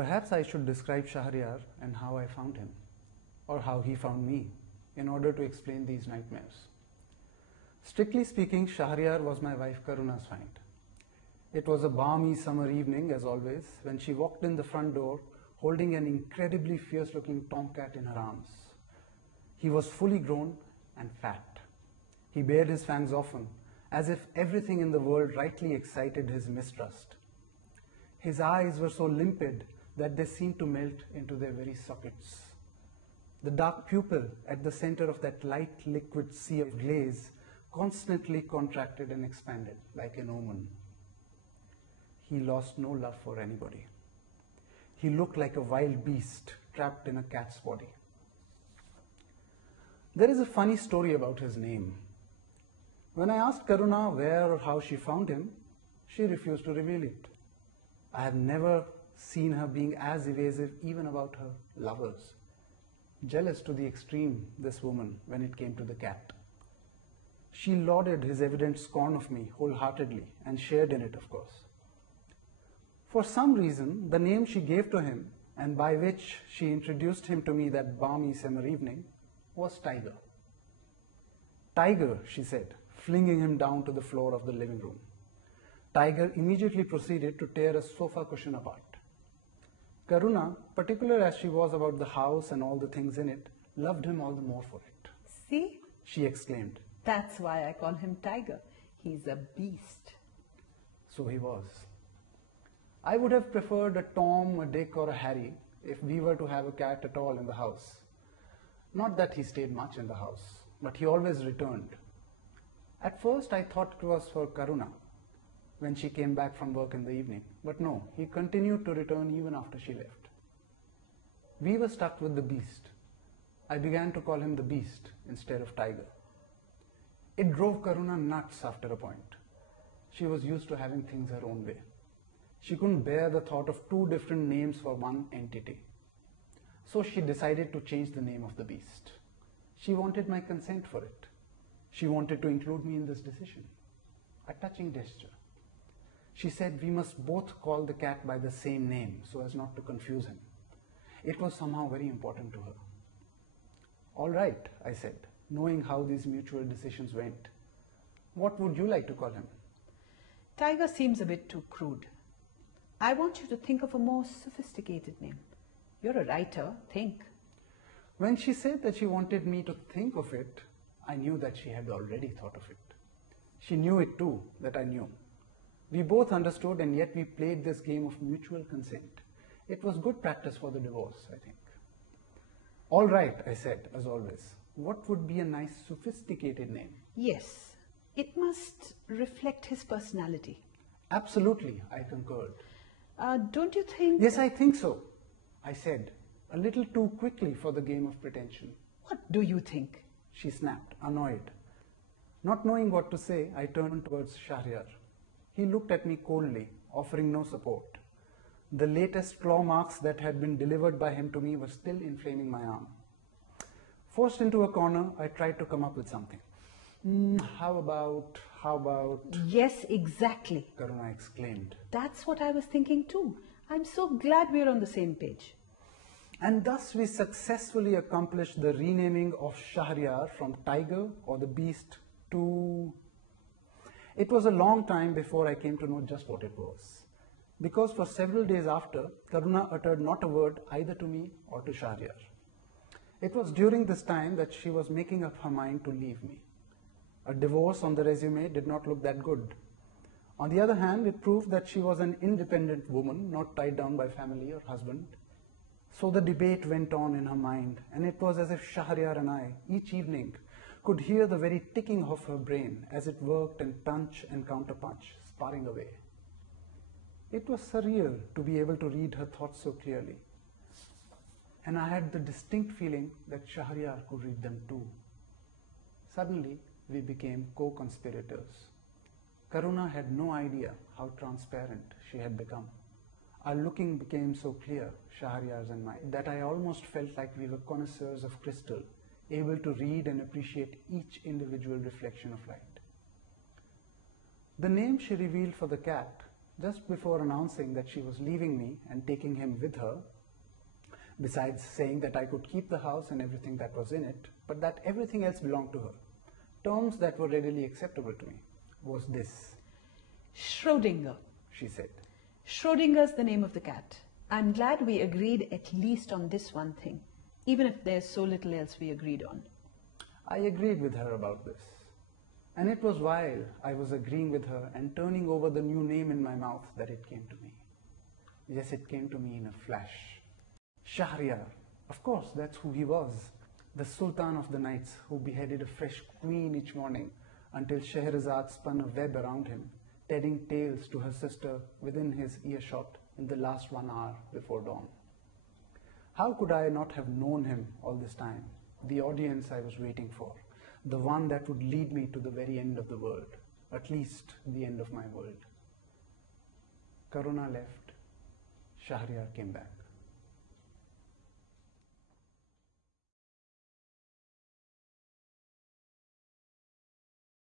Perhaps I should describe Schahriar and how I found him, or how he found me, in order to explain these nightmares. Strictly speaking, Schahriar was my wife Karuna's find. It was a balmy summer evening, as always, when she walked in the front door holding an incredibly fierce-looking tomcat in her arms. He was fully grown and fat. He bared his fangs often, as if everything in the world rightly excited his mistrust. His eyes were so limpid that they seemed to melt into their very sockets. The dark pupil at the center of that light liquid sea of glaze constantly contracted and expanded like an omen. He lost no love for anybody. He looked like a wild beast trapped in a cat's body. There is a funny story about his name. When I asked Karuna where or how she found him, she refused to reveal it. I have never seen her being as evasive even about her lovers. Jealous to the extreme, this woman, when it came to the cat. She lauded his evident scorn of me wholeheartedly and shared in it, of course. For some reason, the name she gave to him and by which she introduced him to me that balmy summer evening was Tiger. Tiger, she said, flinging him down to the floor of the living room. Tiger immediately proceeded to tear a sofa cushion apart. Karuna, particular as she was about the house and all the things in it, loved him all the more for it. See? She exclaimed. That's why I call him Tiger. He's a beast. So he was. I would have preferred a Tom, a Dick, or a Harry if we were to have a cat at all in the house. Not that he stayed much in the house, but he always returned. At first I thought it was for Karuna when she came back from work in the evening, but no, he continued to return even after she left. We were stuck with the beast. I began to call him the Beast instead of Tiger. It drove Karuna nuts after a point. She was used to having things her own way. She couldn't bear the thought of two different names for one entity. So she decided to change the name of the beast. She wanted my consent for it. She wanted to include me in this decision. A touching gesture. She said we must both call the cat by the same name so as not to confuse him. It was somehow very important to her. All right, I said, knowing how these mutual decisions went. What would you like to call him? Tiger seems a bit too crude. I want you to think of a more sophisticated name. You're a writer, think. When she said that she wanted me to think of it, I knew that she had already thought of it. She knew it too, that I knew. We both understood, and yet we played this game of mutual consent. It was good practice for the divorce, I think. All right, I said, as always. What would be a nice sophisticated name? Yes, it must reflect his personality. Absolutely, I concurred. Don't you think... Yes, I think so, I said, a little too quickly for the game of pretension. What do you think? She snapped, annoyed. Not knowing what to say, I turned towards Schahriar. He looked at me coldly, offering no support. The latest claw marks that had been delivered by him to me were still inflaming my arm. Forced into a corner, I tried to come up with something. How about... Yes, exactly. Karuna exclaimed. That's what I was thinking too. I'm so glad we're on the same page. And thus we successfully accomplished the renaming of Schahriar from Tiger or the Beast to... It was a long time before I came to know just what it was. Because for several days after, Karuna uttered not a word either to me or to Schahriar. It was during this time that she was making up her mind to leave me. A divorce on the resume did not look that good. On the other hand, it proved that she was an independent woman, not tied down by family or husband. So the debate went on in her mind, and it was as if Schahriar and I, each evening, could hear the very ticking of her brain as it worked and punch and counterpunch, sparring away. It was surreal to be able to read her thoughts so clearly. And I had the distinct feeling that Schahriar could read them too. Suddenly, we became co-conspirators. Karuna had no idea how transparent she had become. Our looking became so clear, Schahriar's and mine, that I almost felt like we were connoisseurs of crystal, able to read and appreciate each individual reflection of light. The name she revealed for the cat just before announcing that she was leaving me and taking him with her, besides saying that I could keep the house and everything that was in it, but that everything else belonged to her. Terms that were readily acceptable to me was this. Schrödinger, She said. Schrödinger's the name of the cat. I'm glad we agreed at least on this one thing, even if there's so little else we agreed on. I agreed with her about this. And it was while I was agreeing with her and turning over the new name in my mouth that it came to me. Yes, it came to me in a flash. Schahriar. Of course, that's who he was. The Sultan of the Nights who beheaded a fresh queen each morning until Scheherazade spun a web around him, telling tales to her sister within his earshot in the last 1 hour before dawn. How could I not have known him all this time, the audience I was waiting for, the one that would lead me to the very end of the world, at least the end of my world? Karuna left, Schahriar came back.